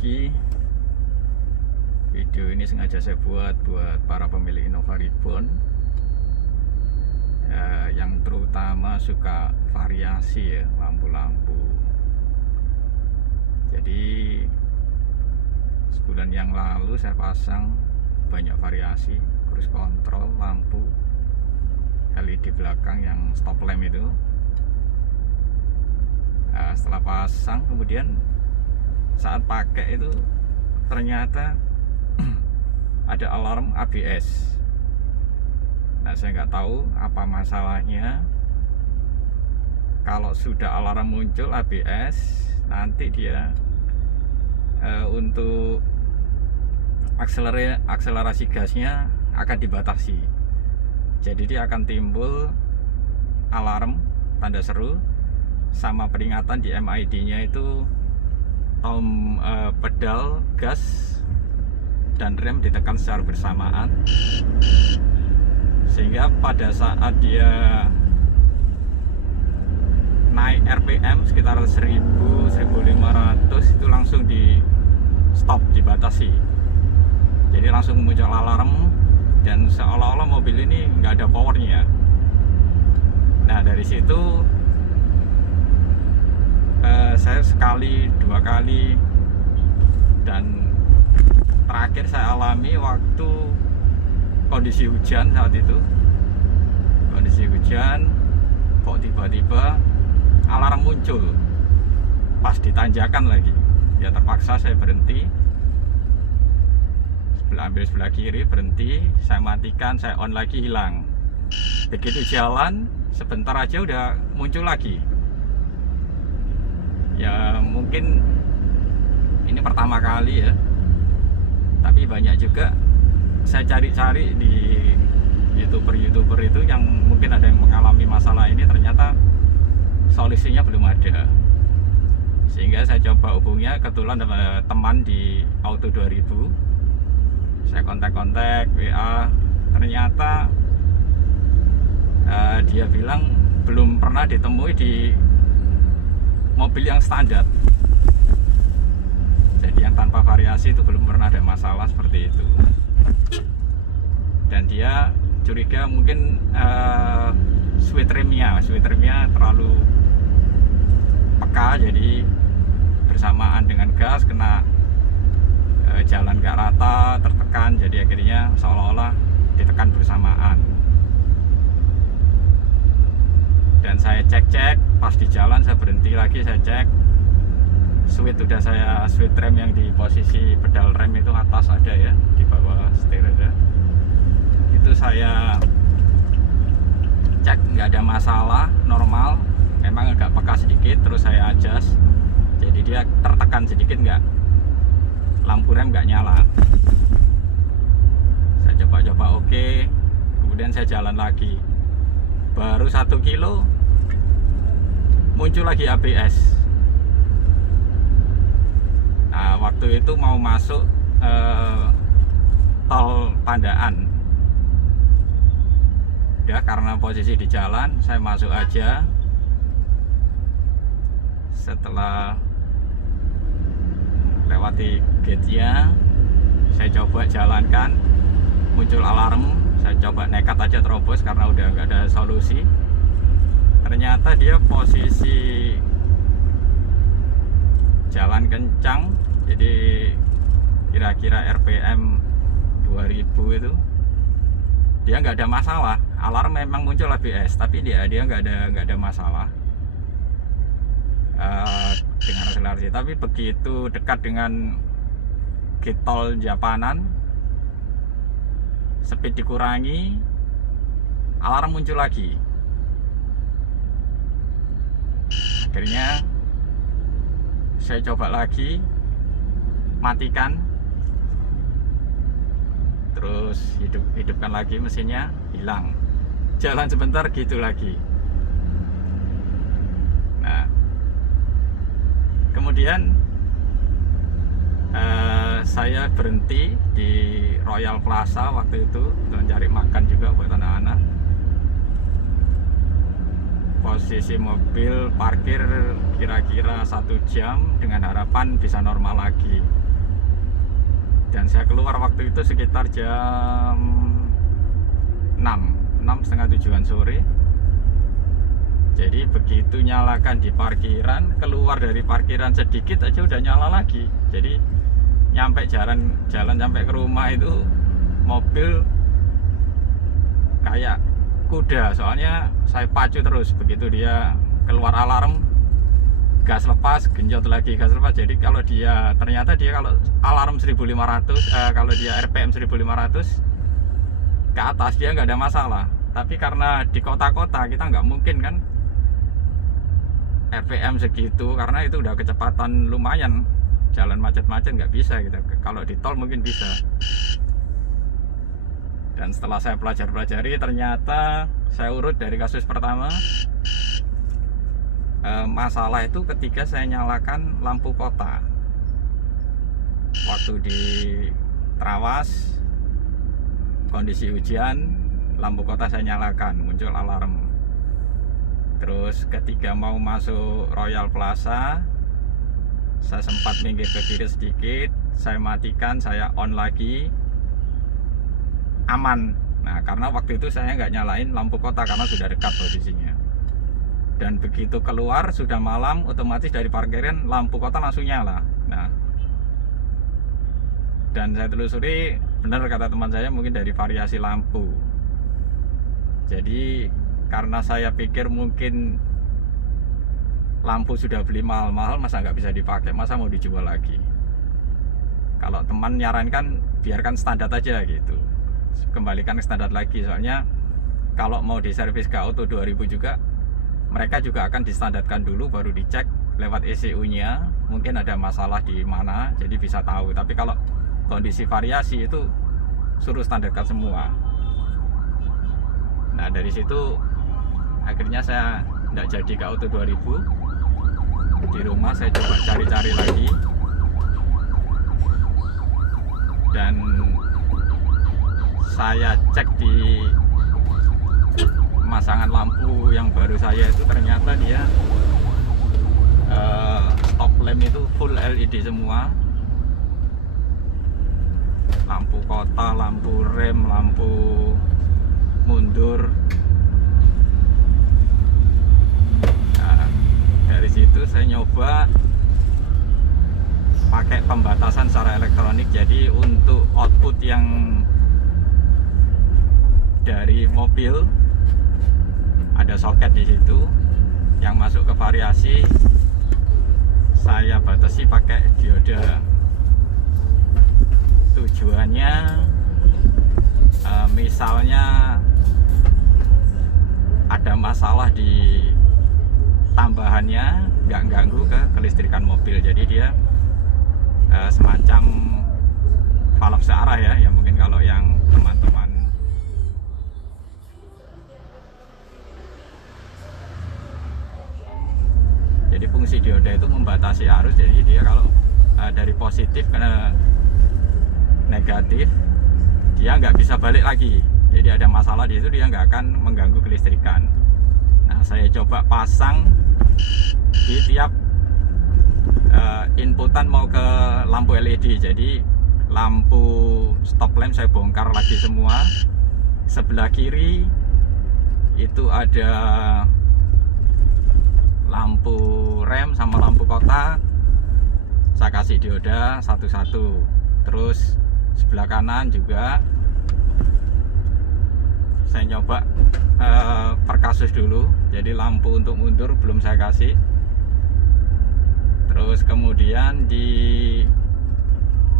lagi. Video ini sengaja saya buat para pemilik Innova Reborn yang terutama suka variasi ya, lampu-lampu. Jadi sebulan yang lalu saya pasang banyak variasi, cruise control, lampu LED belakang yang stop lamp itu. Setelah pasang, kemudian saat pakai itu ternyata ada alarm ABS. Nah, saya nggak tahu apa masalahnya. Kalau sudah alarm muncul ABS, nanti dia untuk akselerasi gasnya akan dibatasi. Jadi dia akan timbul alarm tanda seru sama peringatan di MID-nya itu pedal gas dan rem ditekan secara bersamaan, sehingga pada saat dia naik RPM sekitar 1000-1500 itu langsung di stop, dibatasi. Jadi langsung muncul alarm dan seolah-olah mobil ini nggak ada powernya. Nah, dari situ saya sekali, dua kali, dan terakhir saya alami waktu kondisi hujan. Saat itu kondisi hujan, kok tiba-tiba alarm muncul pas ditanjakan lagi. Ya terpaksa saya berhenti, ambil sebelah kiri, berhenti, saya matikan, saya on lagi, hilang. Begitu jalan sebentar aja udah muncul lagi. Ya mungkin ini pertama kali ya, tapi banyak juga saya cari-cari di YouTuber itu yang mungkin ada yang mengalami masalah ini, ternyata solusinya belum ada. Sehingga saya coba hubungnya, kebetulan ada teman di Auto 2000. Saya kontak WA, ternyata dia bilang belum pernah ditemui di mobil yang standar. Jadi yang tanpa variasi itu belum pernah ada masalah seperti itu. Dan dia curiga mungkin sweet remnya terlalu peka, jadi bersamaan dengan gas kena jalan gak rata, tertekan, jadi akhirnya seolah-olah ditekan bersamaan. Dan saya cek pas di jalan, saya berhenti lagi, saya cek switch, udah saya switch rem yang di posisi pedal rem itu atas ada ya, di bawah setir ada. Itu saya cek nggak ada masalah, normal, memang agak peka sedikit, terus saya adjust, jadi dia tertekan sedikit, nggak, lampu rem nggak nyala. Saya coba-coba oke, kemudian saya jalan lagi, baru 1 kilo muncul lagi ABS. Nah, waktu itu mau masuk tol Pandaan. Udah, karena posisi di jalan, saya masuk aja. Setelah lewati gate-nya, saya coba jalankan, muncul alarm. Saya coba nekat aja terobos karena udah nggak ada solusi. Ternyata dia posisi jalan kencang, jadi kira-kira RPM 2000 itu dia nggak ada masalah. Alarm memang muncul ABS, tapi dia nggak ada masalah dengan akselerasi. Tapi begitu dekat dengan gate tol Japanan, speed dikurangi, alarm muncul lagi. Akhirnya saya coba lagi, matikan, terus hidupkan lagi mesinnya, hilang. Jalan sebentar gitu lagi. Nah, kemudian saya berhenti di Royal Plaza waktu itu untuk cari makan juga buat anak-anak. Posisi mobil parkir kira-kira 1 jam dengan harapan bisa normal lagi. Dan saya keluar waktu itu sekitar jam 6, setengah 7-an sore. Jadi begitu nyalakan di parkiran, keluar dari parkiran sedikit aja udah nyala lagi. Jadi nyampe jalan sampai ke rumah itu mobil kayak kuda, soalnya saya pacu terus. Begitu dia keluar alarm, gas lepas, genjot lagi, gas lepas. Jadi kalau dia ternyata kalau alarm 1500, kalau dia RPM 1500 ke atas dia nggak ada masalah. Tapi karena di kota-kota kita nggak mungkin kan RPM segitu, karena itu udah kecepatan lumayan, jalan macet-macet nggak bisa gitu. Kalau di tol mungkin bisa. Dan setelah saya pelajari, ternyata saya urut dari kasus pertama, masalah itu ketika saya nyalakan lampu kota waktu di Trawas, kondisi hujan, lampu kota saya nyalakan, muncul alarm. Terus ketika mau masuk Royal Plaza, saya sempat minggir ke kiri sedikit, saya matikan, saya on lagi, aman. Nah, karena waktu itu saya nggak nyalain lampu kota karena sudah dekat posisinya. Dan begitu keluar sudah malam, otomatis dari parkiran lampu kota langsung nyala. Nah, dan saya telusuri, benar kata teman saya, mungkin dari variasi lampu. Jadi karena saya pikir mungkin lampu sudah beli mahal-mahal, masa nggak bisa dipakai, masa mau dijual lagi. Kalau teman nyarankan biarkan standar aja gitu, kembalikan ke standar lagi. Soalnya kalau mau diservis ke Auto 2000 juga, mereka juga akan distandarkan dulu, baru dicek lewat ECU nya, mungkin ada masalah di mana, jadi bisa tahu. Tapi kalau kondisi variasi itu suruh standarkan semua. Nah, dari situ akhirnya saya tidak jadi ke Auto 2000. Di rumah saya coba cari-cari lagi, dan saya cek di pemasangan lampu yang baru saya itu, ternyata dia stop lamp itu full LED semua, lampu kota, lampu rem, lampu mundur. Nah, dari situ saya nyoba pakai pembatasan secara elektronik. Jadi untuk output yang dari mobil ada soket di situ, yang masuk ke variasi saya batasi pakai dioda. Tujuannya misalnya ada masalah di tambahannya, nggak ganggu ke kelistrikan mobil. Jadi dia semacam valve searah ya mungkin kalau yang teman-teman jadi fungsi dioda itu membatasi arus. Jadi dia kalau dari positif ke negatif, dia nggak bisa balik lagi. Jadi ada masalah di situ, dia nggak akan mengganggu kelistrikan. Nah, saya coba pasang di tiap inputan mau ke lampu LED. Jadi lampu stop lamp saya bongkar lagi semua. Sebelah kiri itu ada lampu rem sama lampu kota, saya kasih dioda satu-satu. Terus sebelah kanan juga saya nyoba per kasus dulu. Jadi lampu untuk mundur belum saya kasih. Terus kemudian di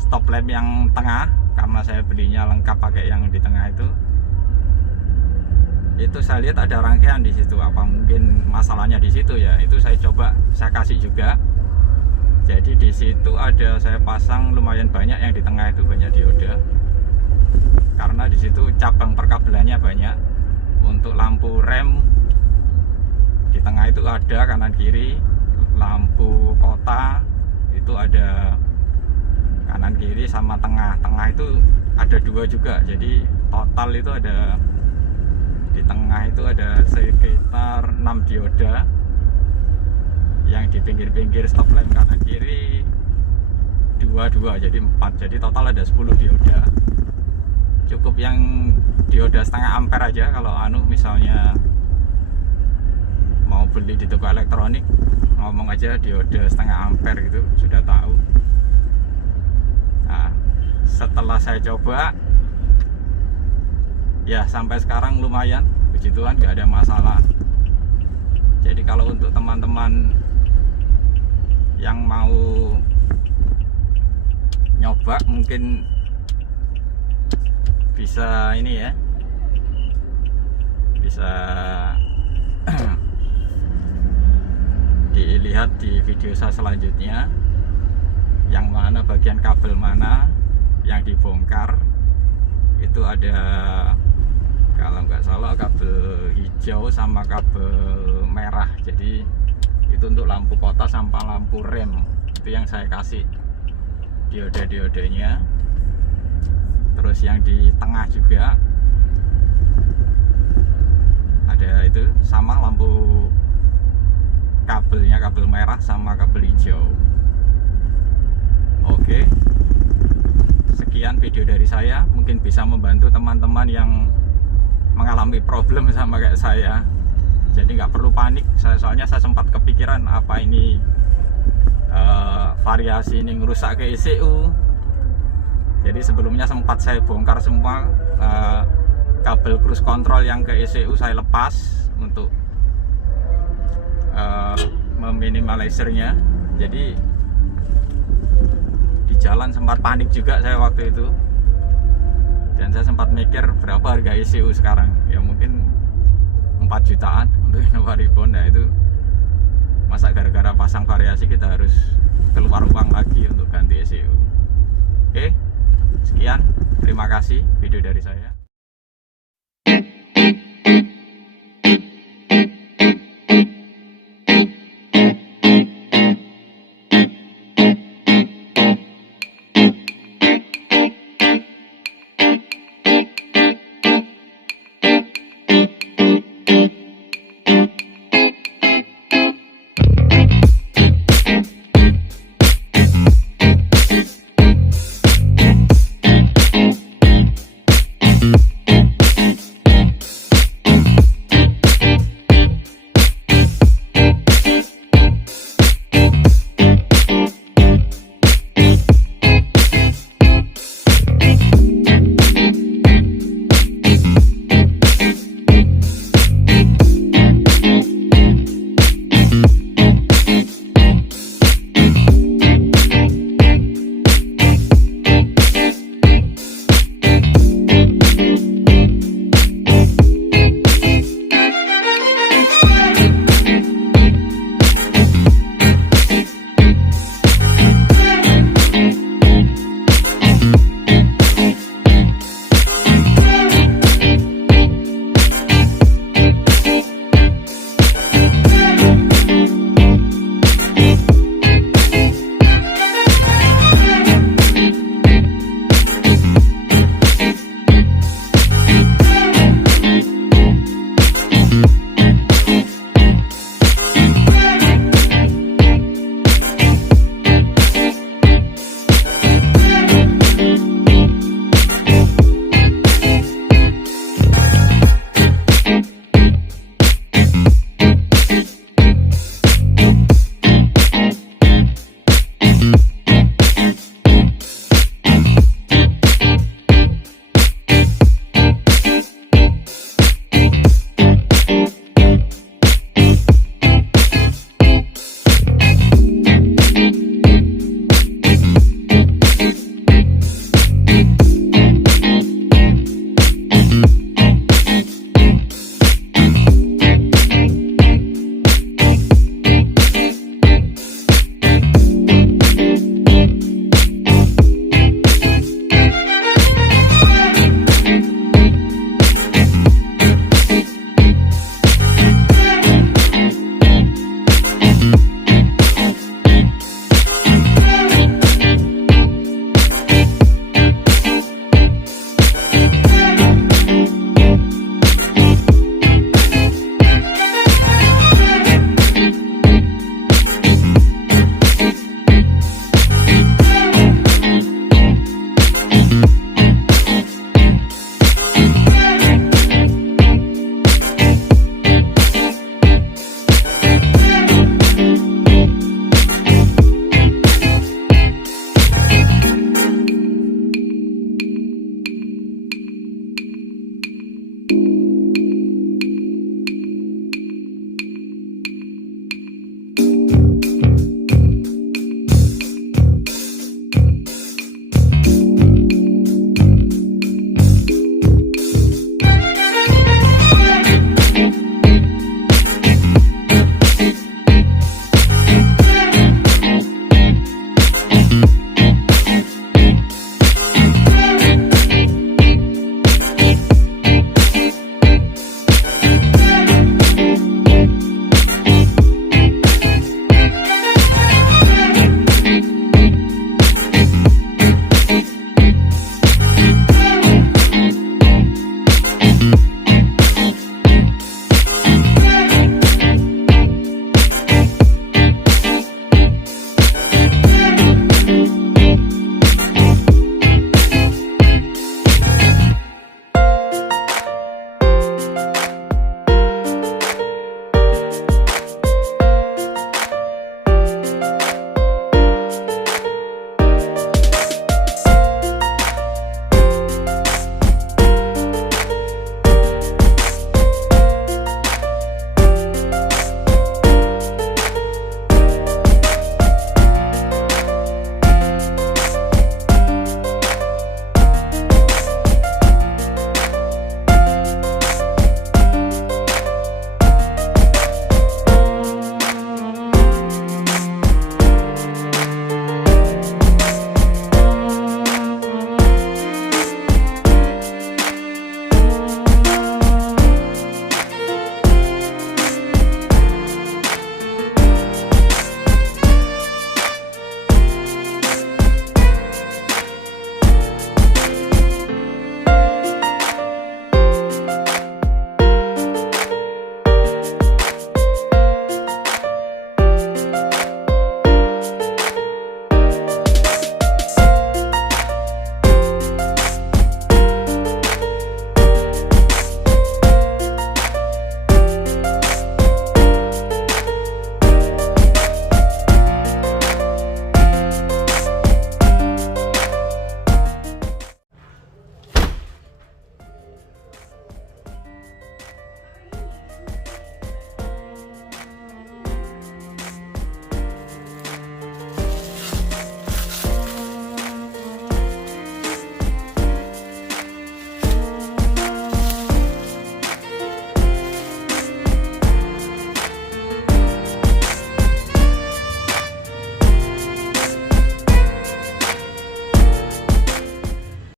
stop lamp yang tengah, karena saya belinya lengkap pakai yang di tengah itu saya lihat ada rangkaian di situ. Apa mungkin masalahnya di situ ya? Itu saya coba saya kasih juga. Jadi di situ ada saya pasang lumayan banyak, yang di tengah itu banyak dioda. Karena di situ cabang perkabelannya banyak. Untuk lampu rem di tengah itu ada, kanan kiri. Lampu kota itu ada kanan kiri sama tengah. Tengah itu ada dua juga. Jadi total itu ada, di tengah itu ada sekitar 6 dioda. Yang di pinggir-pinggir stop lamp kanan kiri 2 jadi 4, jadi total ada 10 dioda. Cukup yang dioda setengah ampere aja kalau misalnya mau beli di toko elektronik, ngomong aja dioda setengah ampere gitu, sudah tahu. Nah, setelah saya coba ya sampai sekarang lumayan, puji Tuhan nggak ada masalah. Jadi kalau untuk teman-teman yang mau nyoba mungkin bisa ini ya, bisa dilihat di video saya selanjutnya, yang mana bagian kabel mana yang dibongkar. Itu ada, kalau nggak salah, kabel hijau sama kabel merah. Jadi itu untuk lampu kota sama lampu rem, itu yang saya kasih diode-diodenya. Terus yang di tengah juga ada itu, sama lampu kabelnya, kabel merah sama kabel hijau. Oke, sekian video dari saya, mungkin bisa membantu teman-teman yang mengalami problem sama kayak saya. Jadi nggak perlu panik. Soalnya saya sempat kepikiran apa ini variasi ini ngerusak ke ECU. Jadi sebelumnya sempat saya bongkar semua kabel cruise control yang ke ECU, saya lepas untuk meminimalisirnya. Jadi di jalan sempat panik juga saya waktu itu, dan saya sempat mikir berapa harga ECU sekarang. Ya mungkin 4 jutaan untuk Innova Reborn. Nah itu masa gara-gara pasang variasi kita harus keluar uang lagi untuk ganti ECU. Oke, sekian, terima kasih video dari saya. Mm-hmm.